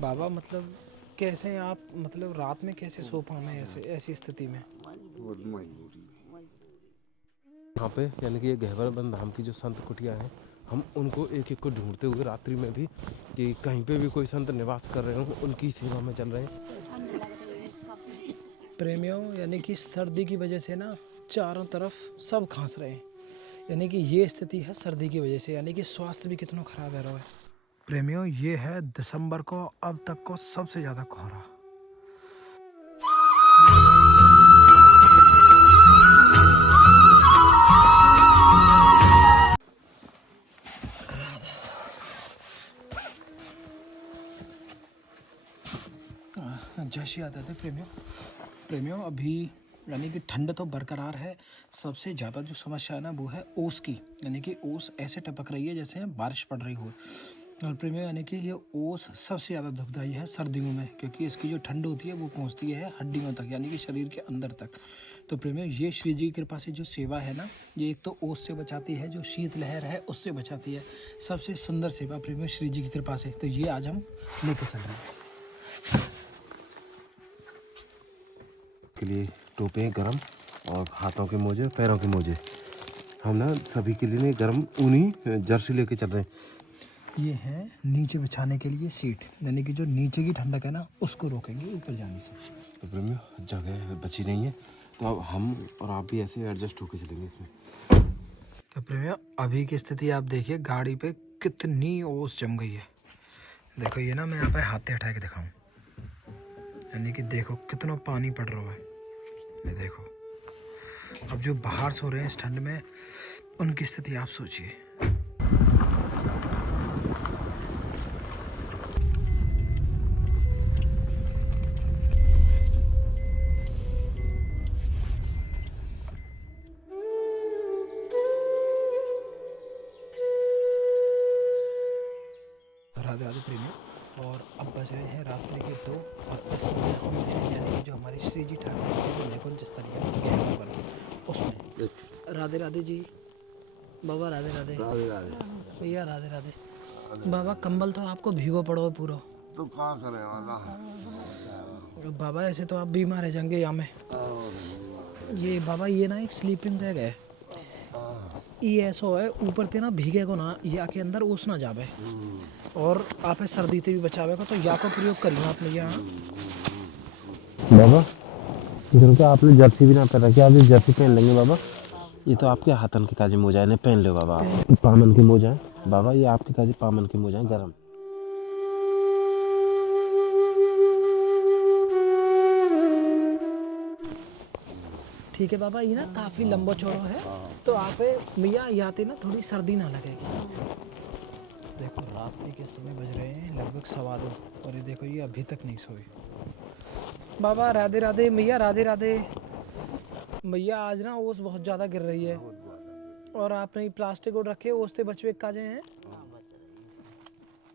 बाबा मतलब कैसे आप मतलब रात में कैसे सो पाए ऐसे ऐसी स्थिति में? बहुत मजबूरी है। यहाँ पे यानी कि ये गहवर धाम की जो संत कुटिया हैं, हम उनको एक एक को ढूंढते हुए रात्रि में भी कि कहीं पे भी कोई संत निवास कर रहे हों, उनकी सेवा में चल रहे हैं। प्रेमियों यानी कि सर्दी की वजह से ना चारों तरफ सब खांस रहे हैं, यानी कि ये स्थिति है सर्दी की वजह से, यानी कि स्वास्थ्य भी कितना खराब है रहा है। प्रेमियों ये है दिसंबर को अब तक को सबसे ज़्यादा कोहरा। जैसे आता थे प्रेमियों अभी यानी कि ठंड तो बरकरार है। सबसे ज़्यादा जो समस्या है ना वो है ओस की, यानी कि ओस ऐसे टपक रही है जैसे बारिश पड़ रही हो। और प्रेमियों यानी कि ये ओस सबसे ज़्यादा दुखदाई है सर्दियों में, क्योंकि इसकी जो ठंड होती है वो पहुंचती है हड्डियों तक, यानी कि शरीर के अंदर तक। तो प्रेमियों ये श्री जी की कृपा से जो सेवा है ना, ये एक तो ओस से बचाती है, जो शीत लहर है उससे बचाती है। सबसे सुंदर सेवा प्रेमियों श्री जी की कृपा से, तो ये आज हम लेके चल रहे हैं। के लिए टोपे गरम और हाथों के मोजे, पैरों के मोजे, हम ना सभी के लिए गरम ऊनी जर्सी लेके चल रहे हैं। ये है नीचे बिछाने के लिए सीट, यानी कि जो नीचे की ठंडक है ना उसको रोकेंगे ऊपर जाने से। तो प्रेमियों जगह बची नहीं है, तो अब हम और आप भी ऐसे एडजस्ट होके चलेंगे इसमें। तो प्रेमियों अभी की स्थिति आप देखिए, गाड़ी पे कितनी ओस जम गई है। देखो ये ना मैं यहाँ पे हाथे हटा के दिखाऊं, यानी कि देखो कितना पानी पड़ रहा है। ये देखो अब जो बाहर सो रहे हैं इस ठंड में, उनकी स्थिति आप सोचिए। राधे राधे प्रेमियों, और अब बज रहे हैं रात्रि के 2 और इस समय हम हैं यानी कि जो हमारी श्री जी ठाकुर जी को देखो जिस तरीके से गहरा पर उसमें। राधे राधे जी बाबा, राधे राधे राधे राधे। भैया, राधे राधे बाबा। कंबल तो आपको भीगो पड़ो है पूरा। तो क्या करें वाला? बाबा ऐसे तो आप बीमार रह जाएंगे यहाँ में। ये बाबा ये ना एक स्लीपिंग बैग है, ये ऐसा है ऊपर ते ना भीगे को ना या के अंदर ओस ना जावे, और आप सर्दी से भी बचावे को, तो या को प्रयोग करिए आपने यहाँ। बाबा इधर तो आपने जर्सी भी ना पहन रखी, आप जर्सी पहन लेंगे बाबा। ये तो आपके हाथन के काजे मोजा है, पहन लो बाबा। पामन के मोजा है बाबा, ये आपके काजे पामन के मोजा है गरम। ठीक है बाबा, ये ना काफ़ी लंबा चौड़ा है, तो आप भैया याते ना थोड़ी सर्दी ना लगेगी। देखो रात के समय बज रहे हैं लगभग 2:15, और ये देखो ये अभी तक नहीं सोई। बाबा राधे राधे भैया, राधे राधे भैया। आज ना ओस बहुत ज़्यादा गिर रही है, और आपने प्लास्टिक उड़ रखे ओस से बचवे काजे हैं।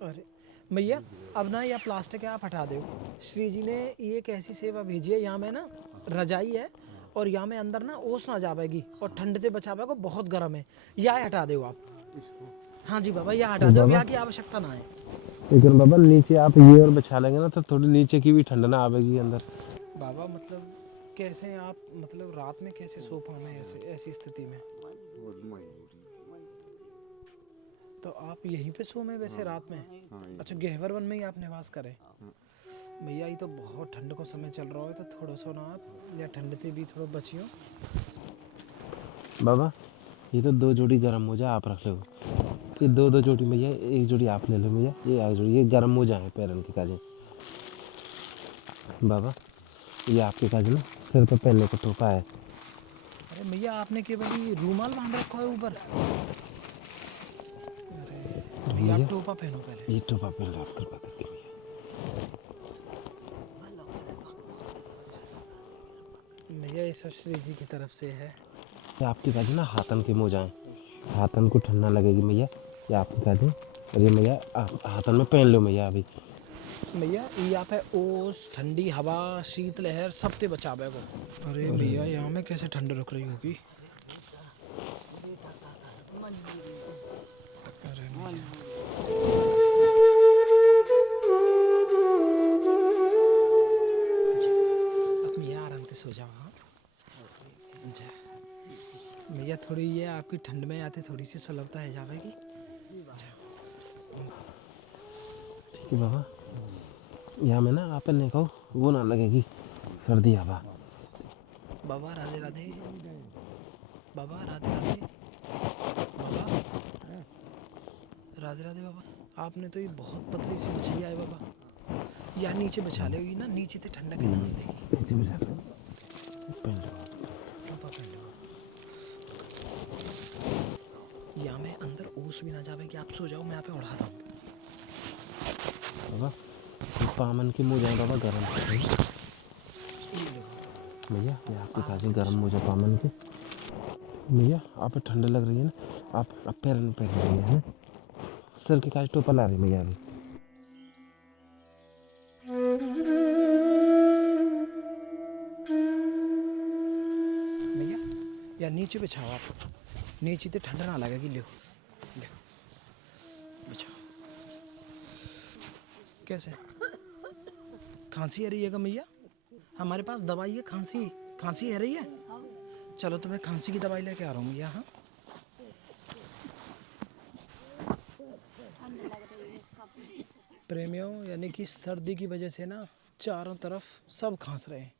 अरे भैया अब ना यह प्लास्टिक है आप हटा दो। श्री जी ने ये एक ऐसी सेवा भेजी है, यहाँ में ना रजाई है और यहाँ में अंदर ना ओस ना जावेगी और ठंड से बचावे को, बहुत गर्म है, यह हटा दो आप। हाँ जी बाबा यह हटा दो, यहाँ की आवश्यकता ना है। लेकिन बाबा नीचे आप ये और बिछा लेंगे ना, तो थोड़ी नीचे की भी ठंड ना आवेगी अंदर। बाबा मतलब कैसे आप मतलब रात में कैसे सो पाए ऐसे ऐसी स्थिति में? बहुत मजबूरी है। तो आप यहीं पे सो में वैसे रात में? अच्छा गहवर वन में ही आप निवास करें? भैया ये तो बहुत ठंड को समय चल रहा है, तो थोड़ा सा ना आप या ठंड से भी थोड़ा बचियो। बाबा ये तो 2 जोड़ी गरम मोजा आप रख लो, ये 2 जोड़ी भैया, एक जोड़ी आप ले लो भैया, ये एक जोड़ी, ये गरम मोजा है पैरन के काजे। बाबा ये आपके काजे ना सिर पे पहनने को टोपा है। अरे भैया आपने केवल ये रूमाल बांध रखा है ऊपर। अरे भैया आप टोपा पहनो पहले। ये टोपा पहन लो आप कृपा करके भैया। भैया ये सब श्री जी की तरफ से है। ये आपके काजे ना हाथन के मोजा है, हाथन को ठंडा लगेगी भैया, ये आपके काजे। और ये भैया हाथन में पहन लो भैया अभी। भैया ये आप है ओस, ठंडी हवा, शीत लहर सबसे बचावे को। अरे भैया यहाँ में कैसे ठंड रुक रही होगी। अरे भैया थोड़ी ये आपकी ठंड में आते थोड़ी सी सुलभता है जाएगी। ठीक है बाबा, यहाँ में ना आप ने कहो वो ना लगेगी सर्दी हवा। बाबा राधे राधे, बाबा राधे राधे, बाबा राधे राधे। बाबा आपने तो ये बहुत पतली सी मछलियाँ है बाबा, या नीचे बचा ले ना, नीचे तो ठंडा के नाम देगी। ऐसे बिछा लो, पहन लो बाबा पहन लो। या में अंदर ओस भी ना जावे कि आप सो जाओ, मैं यहाँ पे उड़ाता हूँ। बाबा। ये पामन की मोजा है बाबा, गर्म ये लो भैया, ये आपकी काजी गर्म मोजा पामन की। भैया आप ठंड लग रही है ना, आप पैर में पहन रही है, सर की काज टोपा ला रही भैया अभी। भैया या नीचे बिछाओ आप, नीचे तो ठंडा ना लगेगी। ले ले बिछाओ। कैसे खांसी आ रही है क्या भैया? हमारे पास दवाई है, खांसी आ रही है। चलो तुम्हें खांसी की दवाई लेके आ रहा हूँ भैया। हाँ प्रेमियों, यानी कि सर्दी की वजह से ना चारों तरफ सब खांस रहे हैं,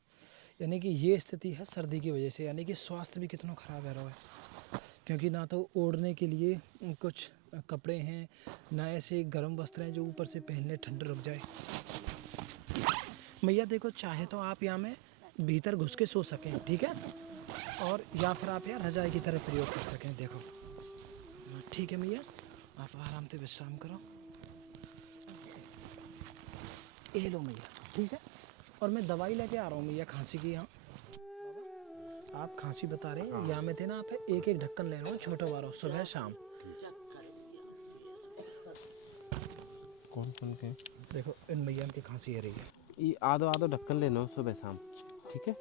यानी कि ये स्थिति है सर्दी की वजह से। यानी कि स्वास्थ्य भी कितना ख़राब है रहा है, क्योंकि ना तो ओढ़ने के लिए कुछ कपड़े हैं, ना ऐसे गर्म वस्त्र हैं जो ऊपर से पहनने ठंड रुक जाए। भैया देखो, चाहे तो आप यहाँ में भीतर घुस के सो सकें, ठीक है, और या फिर आप यहाँ रजाई की तरह प्रयोग कर सकें। देखो ठीक है भैया, आप आराम से विश्राम करो। ये लो भैया, ठीक है, और मैं दवाई लेके आ रहा हूँ भैया खांसी की। यहाँ आप खांसी बता रहे हैं, यहाँ में थे ना, आप एक एक ढक्कन ले लो, छोटा बारो, सुबह शाम। कौन कौन के? देखो इन भैया की खांसी आ रही है। ये आधो आधो ढक्कन लेना हो सुबह शाम, ठीक है।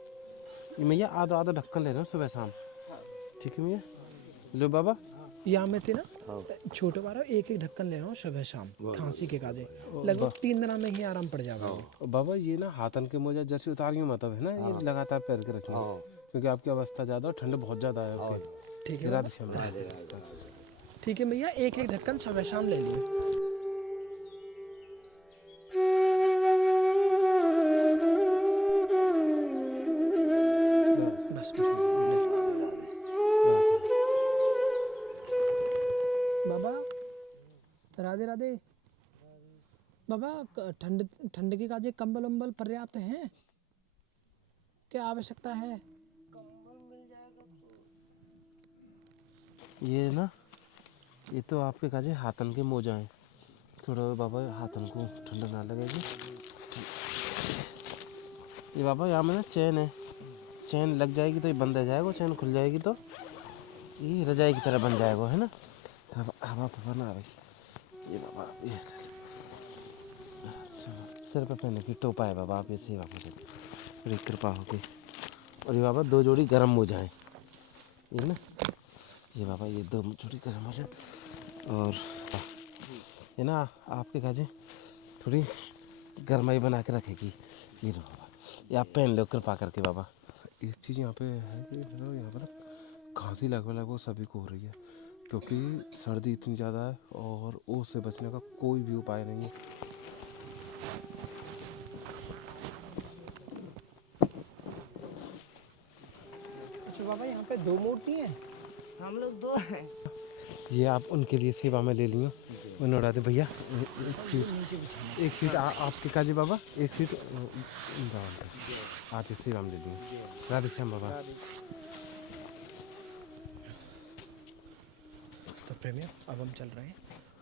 ये भैया आधो आधो ढक्कन लेना हो सुबह शाम, ठीक है भैया। लो बाबा, यहाँ में थे ना छोटे बारो, एक एक ढक्कन ले लो सुबह शाम खांसी के काजे। लगभग 3 दिन में ही आराम पड़ जाएगा। और बाबा ये ना हाथन के मोजा जैसे उतारियो मतलब है ना, ये लगातार पहन के रखना, क्योंकि आपकी अवस्था ज़्यादा और ठंड बहुत ज़्यादा है आपकी। ठीक है राधे श्याम। ठीक है भैया, एक एक ढक्कन सुबह शाम ले लियो। बस ले लो। बाबा राधे राधे। बाबा ठंड ठंड के काजे कंबल उम्बल पर्याप्त हैं, क्या आवश्यकता है? ये ना, ये तो आपके काजे हाथन के मोजा हैं, थोड़ा बाबा हाथन को ठंडा ना लगेगी। ये बाबा यहाँ में ना चैन है, चैन लग जाएगी तो ये बंद हो जाएगा, चैन खुल जाएगी तो ये रजाई की तरह बन जाएगा, है ना। हवा फवा ना रही। ये बाबा ये सिर पर पहनने की टोपा है बाबा, आप ऐसे वापस बड़ी कृपा होगी। और ये बाबा 2 जोड़ी गर्म मोजा हैं, ये ना, ये बाबा ये 2 जोड़ी गर्म मोजा। और ये ना आपके काजे थोड़ी गर्माई बना के रखेगी। ये लो बाबा, ये आप पहन लो कृपा करके बाबा। एक चीज़ यहाँ पे है कि यहाँ पर खांसी लगभग सभी को हो रही है, क्योंकि सर्दी इतनी ज़्यादा है और ओस से बचने का कोई भी उपाय नहीं है। अच्छा बाबा, यहाँ पे 2 मूर्ति हैं, हम लोग 2 हैं। ये आप उनके लिए सेवा में ले लियो, उन्हें उड़ा दे भैया। एक सीट आपके काजी बाबा, एक सीट आप इस सेवा में ले लियो। राधे श्याम बाबा। तो प्रेमियों, अब हम चल रहे हैं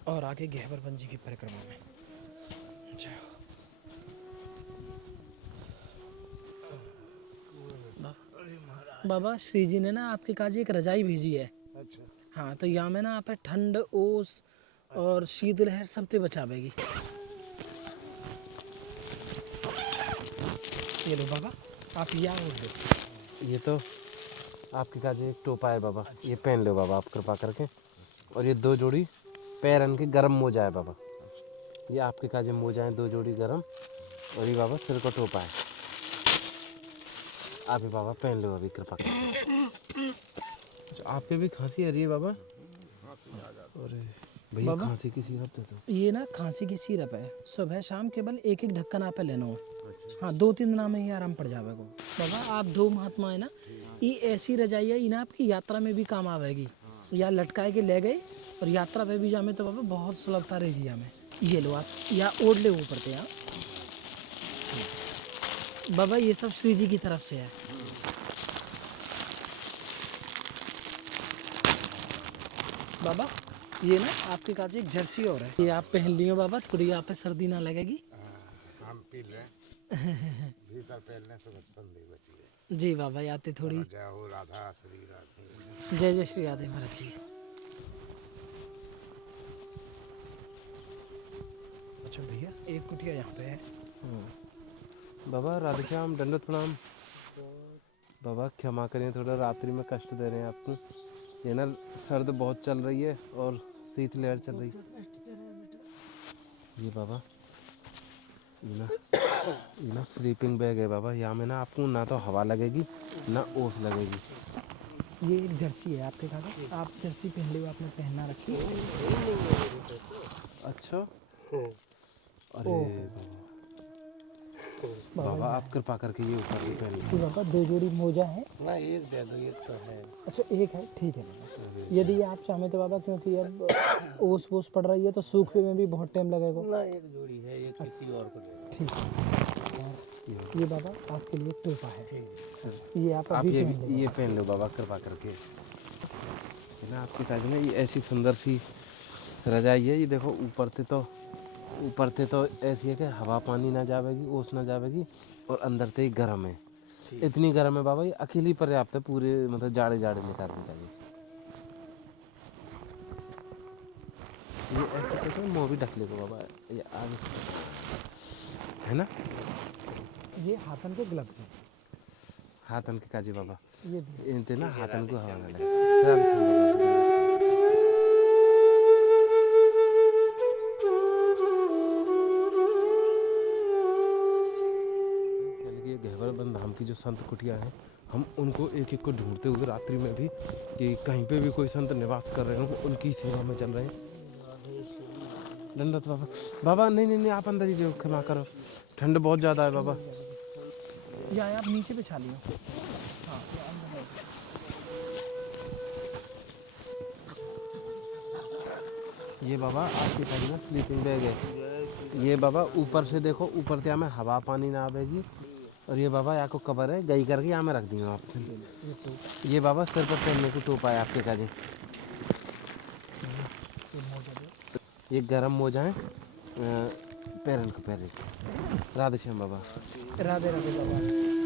और आगे गहवरवन जी की परिक्रमा में। जय हो। बाबा श्री जी ने ना आपके काजी एक रजाई भेजी है। अच्छा। हाँ, तो यहाँ में ना आप ठंड, ओस और शीतलहर सबसे बचावेगी। ये लो बाबा, आप यहाँ ओढ़ लो। ये तो आपके काजी एक टोपा है बाबा, ये पहन लो बाबा आप कृपा करके। और ये 2 जोड़ी पैरन के गर्म मोजा है बाबा, ये आपके काजे मोजा हैं 2 जोड़ी गर्म। और ये बाबा सिर को टोपा है, आप ही बाबा पहन लो अभी कृपा करके। आपके भी खांसी आ रही है बाबा? अरे भैया खांसी की सिरप दे दो। ये ना खांसी की सिरप है, सुबह शाम केवल एक एक ढक्कन आप लेना हो। हाँ 2-3 दिन में ही आराम पड़ जाएगा। बाबा आप दो महात्मा है ना, ये ऐसी रजाई है, ये ना आपकी यात्रा में भी काम आवेगी। या लटकाए के ले गए और यात्रा पे भी जामे तो बाबा बहुत सुलभता रहेगी हमें। ये लो आप या ओढ़ ले ऊपर पे आप। बाबा ये सब श्री जी की तरफ से है। बाबा ये ना आपके काज एक जर्सी और है, ये आप पहन लियो बाबा, थोड़ी आप पे सर्दी ना लगेगी। हम पी लें भीतर पहनने से बचपन नहीं बची है। जी बाबा आते थोड़ी। जय हो राधा श्री राधे। जय जय श्री राधे महाराज जी। अच्छा भैया एक कुटिया यहाँ पे है। बाबा राधेश्याम, दंडवत प्रणाम। बाबा क्षमा करिए, थोड़ा रात्रि में कष्ट दे रहे हैं आपको। ये ना सर्द बहुत चल रही है और शीतलहर चल रही है। ये बाबा ये ना स्लीपिंग बैग है बाबा। यहाँ में ना आपको ना तो हवा लगेगी ना ओस लगेगी। ये एक जर्सी है आपके कागज, आप जर्सी पहन लो, आपने पहनना रखी। अच्छा अरे बाबा आप कृपा करके ये ऊपर से पहन लो। बाबा 2 जोड़ी मोजा है ना एक दे दो, एक तो है। अच्छा एक है, ठीक है बाबा। यदि आप चाहें तो बाबा, क्योंकि अब ओस वोस पड़ रही है तो सूखने में भी बहुत टाइम लगेगा। ना एक जोड़ी है, एक किसी और को दे दो। ठीक है। और ये बाबा आपके लिए टोपा है, ये आप आप अभी ये पहन लो। ये पहन लो बाबा कृपा करके। ये ना आपके ताज में ये ऐसी सुंदर सी रजाई है। ये देखो ऊपर से तो ऐसी है कि हवा पानी ना जावेगी, ओस ना जावेगी, और अंदर से ही गर्म है। इतनी गर्म है बाबा, ये अकेली पर्याप्त है पूरे मतलब जाड़े निकालने का। ये ऐसे करके मुँह भी ढक लेगा बाबा, ये आगे है ना। ये हाथन के ग्लव्स हैं। हाथन के काजी बाबा, ये भी इनते ना हाथन को हवा ना लगे। यानी कि ये गहवर धाम की जो संत कुटिया हैं, हम उनको एक एक को ढूंढते हुए रात्रि में भी कि कहीं पे भी कोई संत निवास कर रहे हो, उनकी सेवा में चल रहे हैं। दंडवत बाबा। बाबा नहीं आप अंदर ही जाओ, क्षमा करो, ठंड बहुत ज़्यादा है बाबा। या आप नीचे बिछा लियो। ये बाबा आपके पास ना स्लीपिंग बैग है। ये बाबा ऊपर से देखो, ऊपर से हमें हवा पानी ना आवेगी। और ये बाबा यहाँ को कवर है, गई करके यहाँ में रख दी आप। ये बाबा सिर पर पहनने की टोपा है आपके काजे। ये गर्म मोजा है पैरन को पहले। राधे श्याम बाबा। राधे राधे बाबा।